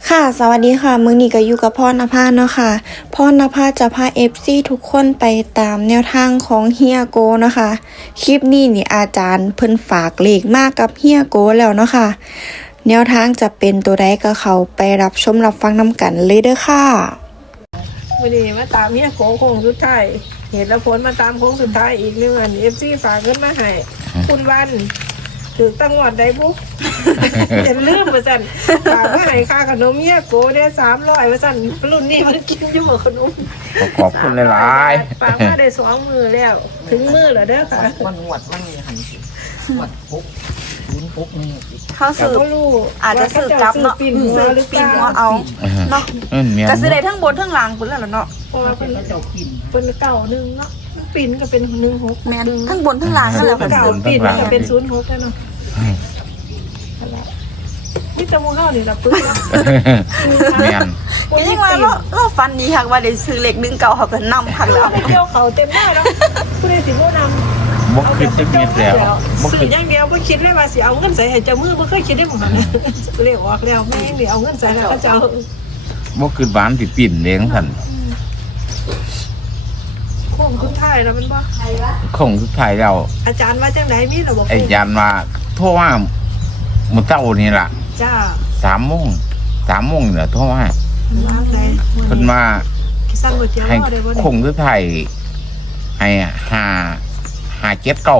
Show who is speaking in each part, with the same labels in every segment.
Speaker 1: ค่ะสวัสดีค่ะมื้อนี้ก็อยู่กับพ่อนภาเนาะค่ะพ่อนภาจะพา FC ทุกคนไปตามแนวทางของเฮียโกเนาะค่ะคลิปนี้นี่อาจารย์เพิ่นฝากเลขมากกับเฮียโกแล้วเนาะค่ะแนวทางจะเป็นตัวใดก็เขาไปรับชมรับฟังนำกันเลยเด้อค่ะ
Speaker 2: วันนี้มาตามเนี่ยโค้งสุดท้ายเหตุและผลมาตามโค้งสุดท้ายอีกหนึ่งอันFCฝากเงินมาให้คุณวันถือตั้งหวัดได้บุ๊กอย่าลืมมาสั่นฝากมาให้ค่าขนมเนี่ยโกได้300มาสั่นรุ่นนี้มันกินอยู่หมดขนม
Speaker 3: ขอบคุณหลาย
Speaker 2: ฝากมาได้2 มือแล้วถึงมือแล้วเด้อค่ะ
Speaker 4: มันหวดมันมีหันหวดปุ๊บลุ้นปุ๊บนี่
Speaker 5: เขาสืบอาจจะสืบจับเนาะสืบปีนหัวเอาเนาะก็สืบได้ทั้งบนทั้งล่างพุ่นแล้วเนาะ
Speaker 2: เพราะว่าเป็นเก่าหนึ่งเนาะปีนก็เป็น16
Speaker 5: แม่นทั้งบนทั้งล่างนั่นแหละค่ะ
Speaker 2: เก่าปีนก็เป็น06แล้วเนาะนี่จะมูเฮานี่ล่ะปึ๊บ
Speaker 3: แม่น
Speaker 5: ก็ยังว่าเราฟันดีคักว่าได้ซื้อเลข1 9เขาก็นำคักแล้ว
Speaker 2: ไปเกี่ยวเขาเต็มหน้าแล้วผู้ใดสิบ่นำ
Speaker 3: บ่คิดจะมีแล้วบ่
Speaker 2: ซื้
Speaker 3: คิ
Speaker 2: อ
Speaker 3: ด
Speaker 2: อย่างเดียวบ่คิดเลยว่าสิเอาเงินใส่ให้เจ้ามือบ่เคยคิดได้หมดนะเรียกออกแล้วแม่งนี่เอาเงินใส่ให้เขาเจ้า
Speaker 3: บ่คิดบ้านสิปิ่นเด้งซั่น
Speaker 2: โค้งสุดท้ายแล้วมันบ่
Speaker 3: คงสุดท้ายแล้ว
Speaker 2: อาจารย์ว่าจังได๋มีระบบ
Speaker 3: ไอ้ยันว่าโทรว่ามื้อเช้านี่ล่ะ
Speaker 2: จ้า
Speaker 3: 3 โมงเนี่ยโทรว่า
Speaker 2: ล้างได้
Speaker 3: เพิ่นว่า
Speaker 2: สั่นบ่เจียว
Speaker 3: ให้
Speaker 2: ได้บ่
Speaker 3: คงสุดท้ายให้5 7 9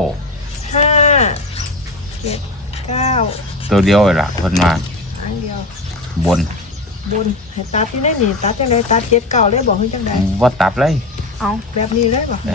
Speaker 2: 5 7 9
Speaker 3: ตัวเดียวล่ะเพิ่นว่า
Speaker 2: อันเดียว
Speaker 3: บน
Speaker 2: ให้ตัดที่ได้นี่ตัดจังได๋ตัด7 9เลยบ่ฮู้จังได๋
Speaker 3: บ่ตัดเลย
Speaker 5: เอา
Speaker 2: แบบนี้เลยบ่7 9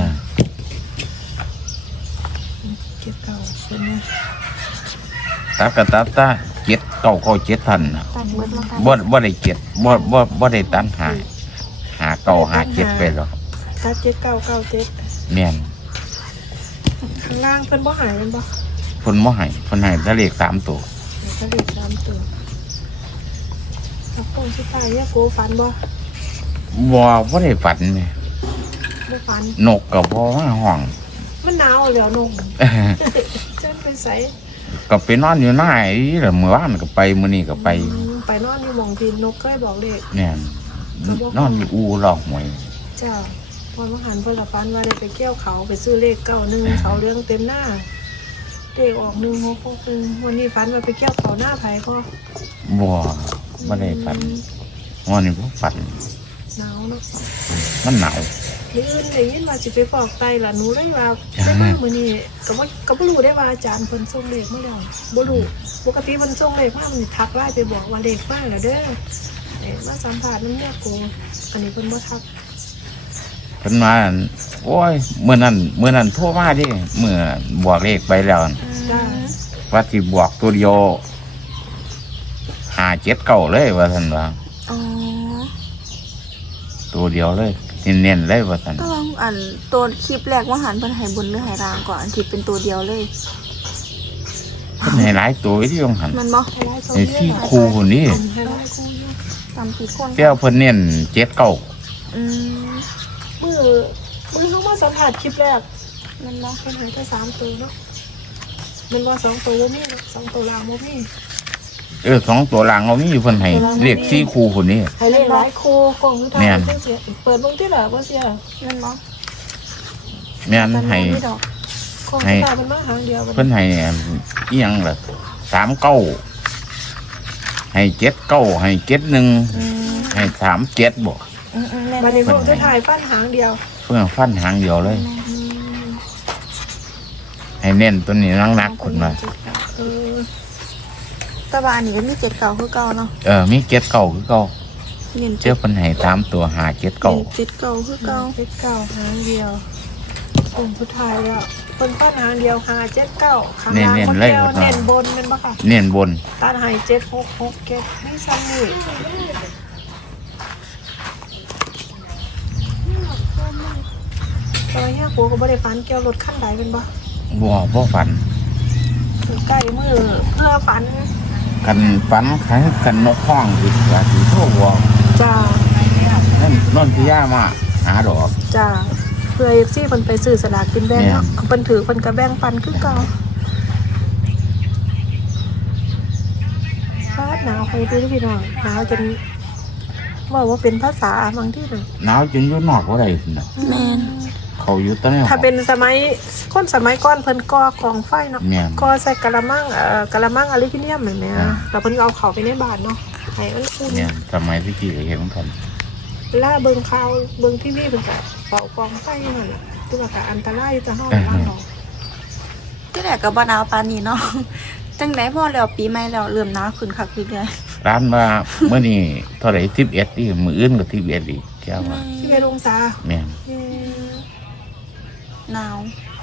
Speaker 2: เพิ่นว่า
Speaker 3: ตัดก็ตัดซะ7 9 9 7ทัน
Speaker 5: ตัดเบิดแล้วกัน
Speaker 3: บ่ได้7บ่ได้ตัดหาเก่าหา7ไปหรอก
Speaker 2: ตัด7 9 9 7
Speaker 3: แม่น
Speaker 2: ข้างล่างเพิ่นบ่หายมันบ่
Speaker 3: เพิ่นบ่ให้เพิ่นให้แต่เลข3 ตัว
Speaker 2: ถ้าเลข3 ตัวถ้าโค้งสุดท้ายเนี่ยโกฝันบ่
Speaker 3: บ่ได้ฝันแม่
Speaker 2: บ่ฝัน
Speaker 3: นกก็บ่มาห้อง
Speaker 2: มันหนาวแล้วนกจังไปไส
Speaker 3: ก็ไปนอนอยู่หน้าไอ้ล่ะมื้อวานก็ไปมื้อนี้ก็ไป
Speaker 2: ไปนอนอยู่หม่องที่นกเคยบอกเลข
Speaker 3: แม่นนอนอยู่อู่รอกหวย
Speaker 2: จ้าวันมหันต์เพิ่นละฝันว่าได้ไปเกี่ยวเขาไปซื้อเลข91เขาเรื่องเต็มหน้าเลขออก1661วันนี้ฝันว่าไปเกี่ยวเขาหน้าไผก็
Speaker 3: บ่ได้ฝันวันนี้บ่ฝัน
Speaker 2: หนาวเนาะ
Speaker 3: มันหนาว
Speaker 2: มื้ออื่นได้ยินว่าสิไปฟอกไตล่ะหนูเลยว่าไปมามื้อนี้ก็บ่รู้ได้ว่าอาจารย์เพิ่นส่งเลขมาแล้วบ่รู้ปกติเพิ่นส่งเลขมามันทักไลน์ไปบอกว่าเลขมาแล้วเด้อมาสัมภาษณ์นำเนี่ยกูอันนี้เพิ่นบ่ทัก
Speaker 3: เพิ่นมาโอ้ยมื้อนั้นโทรมาดิมื้อบอกเลขไปแล้ว
Speaker 2: จ้า
Speaker 3: ว่าสิบอกตัวเดียว5 7 9เลยว่าซั่นว่า
Speaker 5: อ๋อ
Speaker 3: ตัวเดียวเลยเน้นๆเลยว่าซั่น
Speaker 5: ต้องอันตัวคลิปแรกว่าหันเพิ่นให้บนหรือให้ล่างก่อนอันที่เป็นตัวเดียวเลย
Speaker 3: เพิ่นให้หลายตัวที่ต้องหัน
Speaker 5: มันบ่
Speaker 3: ไอ้ที่ครูคนนี้
Speaker 5: ตามผิดคน
Speaker 3: เจ้าเพิ่นเน้น7 9
Speaker 2: มือเขามาสัมผัสคลิปแรกมันมาแค่ไหนแค่3 ตัวเนาะมันว่า2 ตัวบ่มี2 ตัวล่างบ่มี
Speaker 3: 2 ตัวหลังเรามีเพิ่นให้เลข4คู่คนนี้
Speaker 2: ให้เลขหลายคู่กล่องสุดท้ายเสียเปิดเบิ่งที่ล่ะบ่เสีย
Speaker 5: มันบ่
Speaker 3: แม่นให้
Speaker 2: ของสุดท้ายมันมาหางเดียว
Speaker 3: เพิ่นให้อีหยังล่ะ39ให้79ให้71ให้37บ่
Speaker 2: บัดนี้ผมจะถ่ายฟันหางเดียว
Speaker 3: เพิ่นฟันหางเดียวเลยให้เน้นตัวนี้นักๆคนว่า
Speaker 5: แต่ว่าอันนี้ก็มี7 9คือเก่าเนาะ
Speaker 3: มี7 9คือเก่าเจ้าเพิ่นให้3 ตัว5 7 9
Speaker 5: 7 9คือเก่า
Speaker 2: 7 9หางเดียวผมสุดท้ายแล้วเพิ่นฟันหางเดียว5 7 9ข้างล่างคนเดียวเน้นบนแม่นบ่ค่ะ
Speaker 3: เน้นบน
Speaker 2: ตัดให้7 6 6 7นี่ซ้ำนี่ตอนนี้กูก็บ่ได้ฝันเกี่ยวรถคันใดเป็นบ่
Speaker 3: บ่ฝัน
Speaker 2: ใกล้มือเพื่อฝัน
Speaker 3: กันนกห้องสิว่าสิโทรบอก
Speaker 2: จ้า
Speaker 3: นั่นพี่ย่ามาหาดอก
Speaker 2: จ้าเพื่อ FC เพิ่นไปซื้อสลากกินแบ่งเนาะเพิ่นถือเพิ่นก็แบ่งปันคือเก่าฟาดหนาวไปดูพี่น้องหนาวจนว่าเป็นภาษาบางที่น่ะ
Speaker 3: หนาวจนอยู่นอกบ่ได้พุ่นน่ะ
Speaker 5: แม่น
Speaker 3: เขาอยู่ตอนนี้
Speaker 2: ถ้าเป็นสมัยคนสมัยก่อนเพิ่นก่อกองไฟเนาะ
Speaker 3: แม่น
Speaker 2: ก่อใส่กะละมังกะละมังอลูมิเนียมเหมือนไหมแล้วเพิ่นก็เอาเข้าไปในบ้านเนาะให้มันอุ่น
Speaker 3: เนี่ยสมัยที่กี้ก็เห็นเหมือนกัน
Speaker 2: ล่าเบิ่งข่าวเบิ่งทีวีเพิ่นก็เฝ้ากองไฟนั่นน่ะคือว่าก็อันตรายจะเฮาล่างเนาะ
Speaker 5: ที่แรกก็บ่หนาวปานนี้เนาะ จังได๋พอแล้วปีใหม่แล้วเริ่มหนาวขึ้นคักขึ้นเลย
Speaker 3: ร้านว่าเมื่อนี้เท่าไหร่11นี่มื้ออื่นก็11อีกแก้วว่า
Speaker 2: ที่ไปลงซา
Speaker 3: แม่น
Speaker 5: หนาว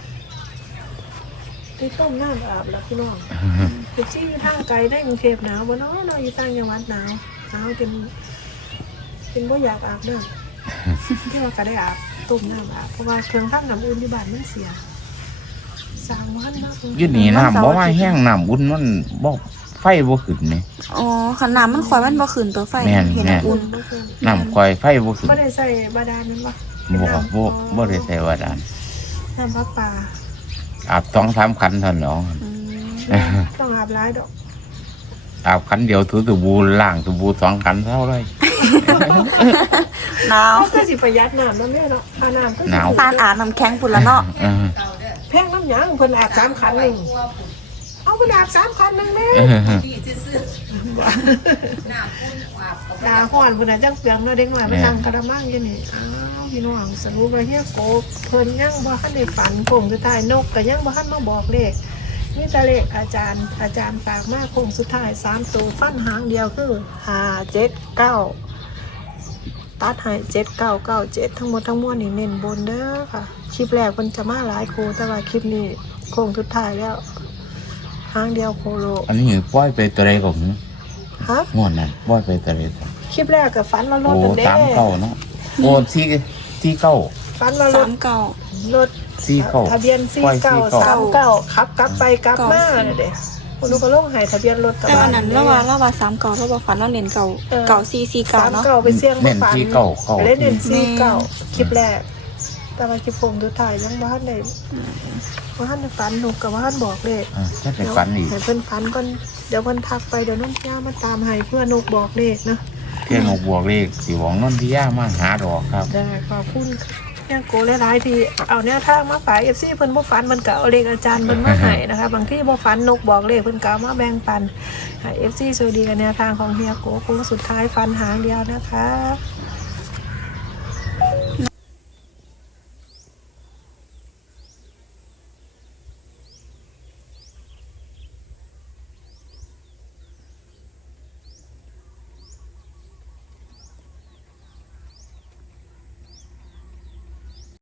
Speaker 2: ได้ต้มน้ำอาบแล้วพี่น้องคือที่ทางไกลได้กรุงเทพหนาวบ่เนาะเราอยู่ต่างจังหวัดหนาวจนเป็นบ่อยากอาบน้ำที่ว่าก็ได้อาบต้มน้ำอาบเพราะว่าเครื่องทำน้ำอุ่นที่บ้านมันเสีย3 วันเนาะ
Speaker 3: อยู่นี่น้ำบ่ว่าแห้งน้ำอุ่นมันบ่ไฟบ่ขึ้นนี่
Speaker 5: อ๋อคันน้ำมันข่อยมันบ่ขึ้นตัวไฟ
Speaker 3: แม่น
Speaker 5: เห็น
Speaker 3: แม่น
Speaker 5: อุ่น
Speaker 3: น้ำควายไฟบ่ขึ้น
Speaker 2: ไม่ได้ใส่บาดาลนั่นปะ
Speaker 3: บ่ได้ใส่ว่าดาน
Speaker 2: น้ำพักปลา
Speaker 3: อาบ2-3คันเท่านั้นเนาะ
Speaker 5: อืม
Speaker 2: ต้องอาบร้ายดอก
Speaker 3: อาบคันเดียวถูสบู่ล้างสบู่2คันเท่าเลย
Speaker 5: หนาว
Speaker 2: เขาก็สิประหยัดน้ำแล้วแม่เนาะค่าน้ำก็
Speaker 3: หนาว
Speaker 5: ปานอาบน้ำแข็งพุ่นละเนาะ
Speaker 3: เออ
Speaker 2: แพงน้ำหยังเพิ่นอาบ3 คันหนึ่งเอาเพิ่นอาบ3 คันหนึ่งแม่
Speaker 3: เออ
Speaker 2: ดาห้อนเพิ่นอาจจังเปลืองเนาะเด็กน้อยไปนั่งกระมังอยู่นี่อ้าวพี่น้องสรุปว่าเฮียโกบเพิ่นยังบ่ทันได้ฝันโค้งสุดท้ายนกก็ยังบ่ทันมาบอกเลขนี่แต่เลขอาจารย์ฝากมาโค้งสุดท้าย3ตัวฟันหางเดียวคือ579ตัดให้7997ทั้งหมดทั้งมวลนี่เน้นบนเด้อค่ะคลิปแรกเพิ่นจะมาหลายคู่แต่ว่าคลิปนี้โค้งสุดท้ายแล้วหางเดียวโคโล
Speaker 3: อันนี้ปล่อยไปตัวใดก่อน
Speaker 2: ฮะ
Speaker 3: ม่วนนั่นปล่อยไปตัวใดก่อน
Speaker 2: คลิปแรกกับฝันว่ารถ
Speaker 3: โอ้
Speaker 2: นั่นเด้
Speaker 3: 39เนาะโอ้ที่เก้า
Speaker 2: ฝันว่ารถ
Speaker 5: 39
Speaker 2: รถ
Speaker 3: 49
Speaker 2: ทะเบียน
Speaker 3: ปล่อย49
Speaker 2: 4939ขับกลับไปกลับมาเนี่ยเด้คุณลูกก็ลงให้ทะเบียนรถ
Speaker 5: แต่วันนั้นเราว่า39เราบ่ฝันเราเล่นเก่า449เนาะ
Speaker 2: 39ไปเสี่ยง
Speaker 3: เน้น
Speaker 2: ฝัน
Speaker 3: ที่เก้าเก้า
Speaker 2: ไปเล่นเน้น
Speaker 5: แม่
Speaker 2: 49คลิปแรก แต่ว่าคลิปผมดูถ่ายยังบ่ทันได้บ่ทันได้ฝันหนูกับบ่ทันบอกเลข
Speaker 3: ถ้าเป็นฝันอีก
Speaker 2: ให้เพิ่นฝันก่อนเดี๋ยวเพิ่นทักไปเดี๋ยวนุ่นย่ามาตามให้เพื่อนกบอกเลขนะ
Speaker 3: เพียงบวกเลขสิหวงนนทิยามาหาดอกครับ
Speaker 2: ได้ขอบคุณเนี่ยโกหลายๆที่เอาแนวทางมาฝาก FC เพิ่นบ่ฝันมันก็เอาเลขอาจารย์เพิ่นมาให้นะคะบางที่บ่ฝันนกบอกเลขเพิ่นก็เอามาแบ่งปันให้ FC สวัสดีกับแนวทางของเฮียโกโค้งสุดท้ายฟันหางเดียวนะคะ